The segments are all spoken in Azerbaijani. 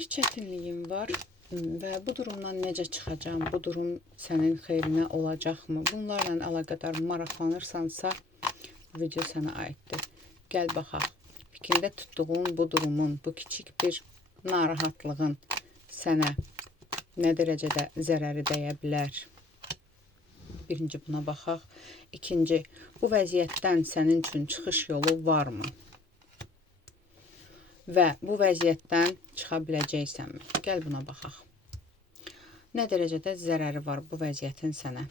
Bir çətinliyim var və bu durumdan necə çıxacağam? Bu durum sənin xeyrinə olacaqmı? Bunlarla əlaqədar maraqlanırsansa, video sənə aiddir. Gəl baxaq. Fikrində tutduğun bu durumun, bu kiçik bir narahatlığın sənə nə dərəcədə zərəri dəyə bilər? Birinci buna baxaq. İkinci, bu vəziyyətdən sənin üçün çıxış yolu varmı? Və bu vəziyyətdən çıxa biləcəksənmi? Gəl buna baxaq. Nə dərəcədə zərəri var bu vəziyyətin sənə?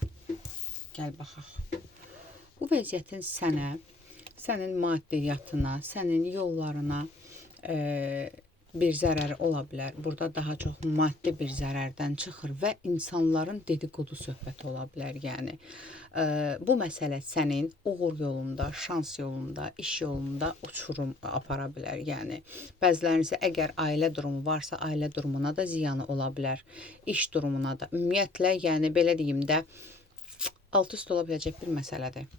Gəl baxaq. Bu vəziyyətin sənə, sənin maddiyyatına, sənin yollarına bir zərəri ola bilər. Burada daha çox maddi bir zərərdən çıxır və insanların dedikodu söhbəti ola bilər. Yəni, bu məsələ sənin uğur yolunda, şans yolunda, iş yolunda uçurum apara bilər. Yəni, bəzilərinizə əgər ailə durumu varsa, ailə durumuna da ziyanı ola bilər. İş durumuna da. Ümumiyyətlə, yəni, belə deyim də, alt üst ola biləcək bir məsələdir.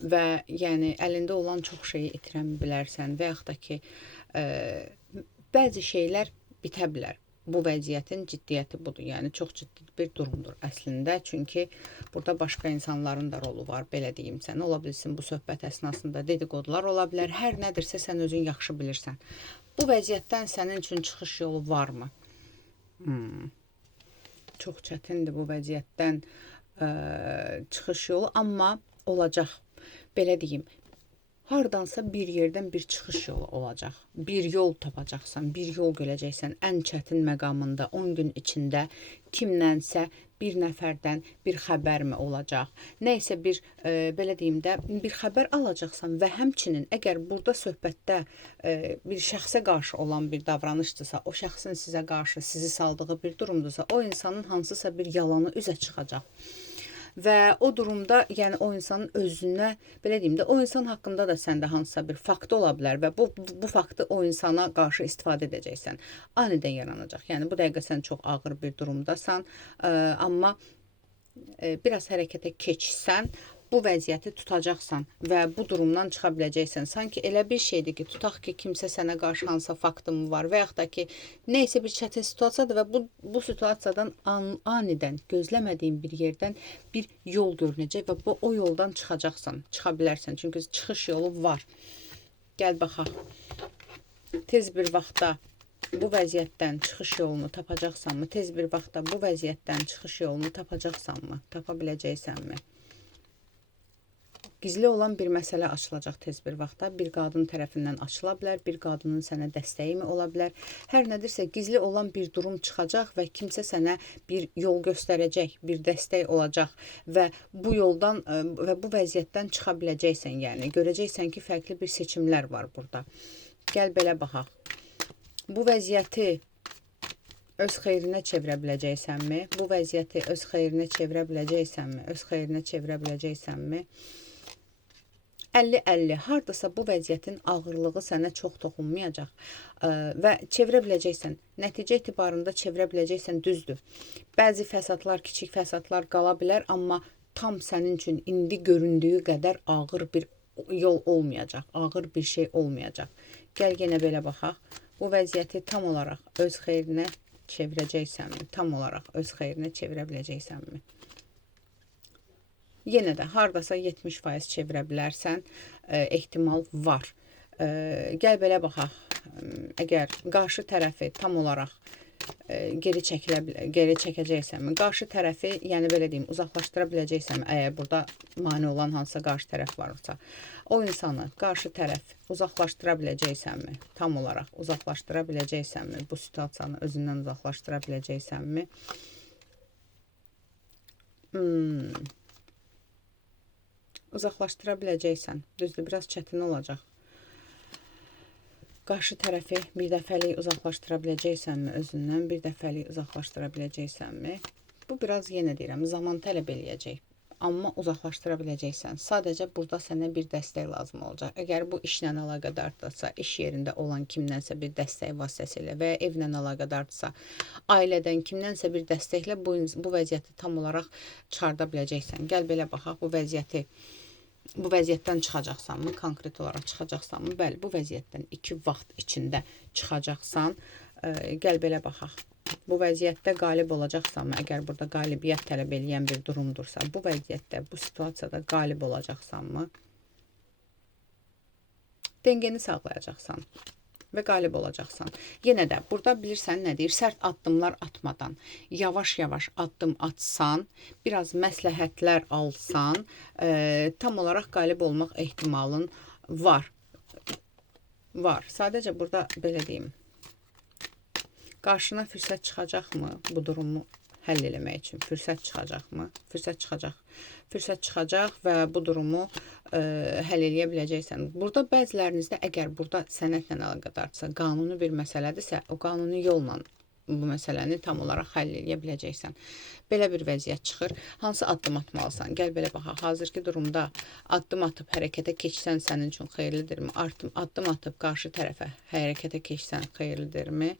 Və yəni, əlində olan çox şeyi itirə bilərsən və yaxud da ki, bəzi şeylər bitə bilər. Bu vəziyyətin ciddiyyəti budur. Yəni, çox ciddi bir durumdur əslində. Çünki burada başqa insanların da rolu var, belə deyim sənə. Ola bilsin, bu söhbət əsnasında dedikodular ola bilər. Hər nədirsə sən özün yaxşı bilirsən. Bu vəziyyətdən sənin üçün çıxış yolu varmı? Çox çətindir bu vəziyyətdən çıxış yolu, amma olacaq. Belə deyim, hardansa bir yerdən bir çıxış yolu olacaq. Bir yol tapacaqsan, bir yol görəcəksən ən çətin məqamında 10 gün içində kimdənsə bir nəfərdən bir xəbər mi olacaq? Nəysə bir, belə deyim də, bir xəbər alacaqsan və həmçinin əgər burada söhbətdə bir şəxsə qarşı olan bir davranışdırsa, o şəxsin sizə qarşı sizi saldığı bir durumdursa, o insanın hansısa bir yalanı üzə çıxacaq. Və o durumda, yəni o insanın özünə, belə deyim də, o insan haqqında da səndə hansısa bir fakt ola bilər və bu faktı o insana qarşı istifadə edəcəksən. Anidən yaranacaq. Yəni bu dəqiqə sən çox ağır bir durumdasan, amma biraz hərəkətə keçsən, bu vəziyyəti tutacaqsan və bu durumdan çıxa biləcəksən. Sanki elə bir şeydir ki, tutaq ki, kimsə sənə qarşı hansısa faktım var və yaxud da ki, neysə bir çətin situasiyadır və bu situasiyadan anidən, gözləmədiyin bir yerdən bir yol görünəcək və o yoldan çıxacaqsan, çıxa bilərsən. Çünki çıxış yolu var. Gəl baxaq. Tez bir vaxtda bu vəziyyətdən çıxış yolunu tapacaqsanmı? Tez bir vaxtda bu vəziyyətdən çıxış yolunu tapacaqsanmı? Tapa biləcəksənmi? Gizli olan bir məsələ açılacaq tez bir vaxtda. Bir qadın tərəfindən açıla bilər, bir qadının sənə dəstəyi mi ola bilər? Hər nədirsə gizli olan bir durum çıxacaq və kimsə sənə bir yol göstərəcək, bir dəstək olacaq və bu yoldan və bu vəziyyətdən çıxa biləcəksən. Yəni, görəcəksən ki, fərqli bir seçimlər var burada. Gəl belə baxaq. Bu vəziyyəti öz xeyrinə çevirə biləcəksənmi? Bu vəziyyəti öz xeyrinə çevirə biləcəksənmi? Öz xeyrinə çevirə biləcəksənmi? 50-50, hardasa bu vəziyyətin ağırlığı sənə çox toxunmayacaq və çevirə biləcəksən. Nəticə etibarında çevirə biləcəksən, düzdür. Bəzi fəsadlar, kiçik fəsadlar qala bilər, amma tam sənin üçün indi göründüyü qədər ağır bir yol olmayacaq, ağır bir şey olmayacaq. Gəl yenə belə baxaq. Bu vəziyyəti tam olaraq öz xeyrinə çevirəcəksənmi? Tam olaraq öz xeyrinə çevirə biləcəksənmi? Yenə də hardasa 70% çevirə bilərsən, ehtimal var. Gəl belə baxaq. Əgər qarşı tərəfi tam olaraq geri çəkəcəksənmi? Qarşı tərəfi, yəni belə deyim, uzaqlaşdıra biləcəksənmi? Əgər burada mane olan hansısa qarşı tərəf varsa, o insanı qarşı tərəf uzaqlaşdıra biləcəksənmi? Tam olaraq uzaqlaşdıra biləcəksənmi? Bu situasiyanı özündən uzaqlaşdıra biləcəksənmi? Uzaqlaşdıra biləcəksən. Düzdür, biraz çətin olacaq. Qarşı tərəfi bir dəfəlik uzaqlaşdıra biləcəksənmi özündən? Bir dəfəlik uzaqlaşdıra biləcəksənmi? Bu biraz, yenə deyirəm, zaman tələb eləyəcək. Amma uzaqlaşdıra biləcəksən. Sadəcə burada sənə bir dəstək lazım olacaq. Əgər bu işlə əlaqədardırsa, iş yerində olan kimdənsə bir dəstək vasitəsilə və ya evlə əlaqədardırsa, ailədən kimdənsə bir dəstəklə bu vəziyyəti tam olaraq çıxarda biləcəksən. Gəl belə baxaq, bu vəziyyətdən çıxacaqsanmı? Konkret olaraq çıxacaqsanmı? Bəli, bu vəziyyətdən 2 vaxt içində çıxacaqsan. Gəl belə baxaq. Bu vəziyyətdə qalib olacaqsanmı? Əgər burada qalibiyyət tələb edən bir durumdursa, bu vəziyyətdə, bu situasiyada qalib olacaqsanmı? Dengeni sağlayacaqsan və qalib olacaqsan. Yenə də burada bilirsən nə deyir? Sərt addımlar atmadan, yavaş-yavaş addım atsan, biraz məsləhətlər alsan, tam olaraq qalib olmaq ehtimalın var. Sadəcə burada belə deyim. Qarşına fürsət çıxacaqmı bu durumu həll eləmək üçün? Fürsət çıxacaqmı? Fürsət çıxacaq və bu durumu həll eləyə biləcəksən. Burada bəzilərinizdə əgər burada sənətlə əlaqədarsa, qanuni bir məsələdirsə, o qanuni yolla bu məsələni tam olaraq həll eləyə biləcəksən. Belə bir vəziyyət çıxır. Hansı addım atmalısan? Gəl belə baxaq. Hazırki durumda addım atıb hərəkətə keçsən sənin üçün xeyirlidirmi? Addım atıb qarşı tərəfə hərəkətə keçsən xeyirlidirmi?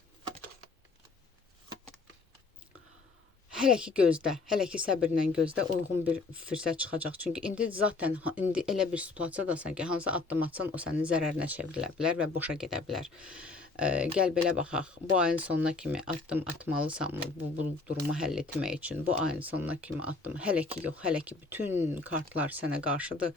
Hələ ki gözdə, hələ ki səbirlə gözdə, uyğun bir fürsət çıxacaq. Çünki indi zaten elə bir situasiyadasan ki, hansı addım atsan o sənin zərərinə çevrilə bilər və boşa gedə bilər. Gəl belə baxaq. Bu ayın sonuna kimi addım atmalısanmı bu durumu həll etmək üçün? Bu ayın sonuna kimi addım. Hələ ki yox, hələ ki bütün kartlar sənə qarşıdır.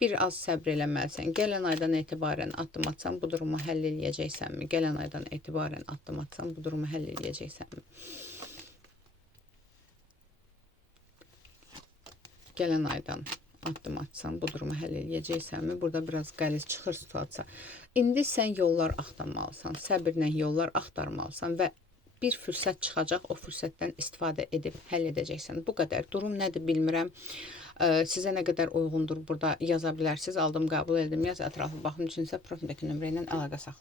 Bir az səbr eləməlisən. Gələn aydan etibarən addım atsan bu durumu həll eləyəcəksənmi? Gələn aydan etibarən addım atsan bu durumu həll eləyəcəksənmi? Gələn aydan addım atsan bu durumu həll eləyəcəksənmi? Burada biraz qəliz çıxır situasiya. İndi sən yollar axtarmalısan, səbirlə yollar axtarmalısan və bir fürsət çıxacaq, o fürsətdən istifadə edib həll edəcəksən. Bu qədər. Durum nədir bilmirəm. Sizə nə qədər uyğundur burada yaza bilərsiniz. Aldım, qəbul etdim, yaz ətrafı baxım üçünsə profildəki nömrə ilə əlaqə saxlayın.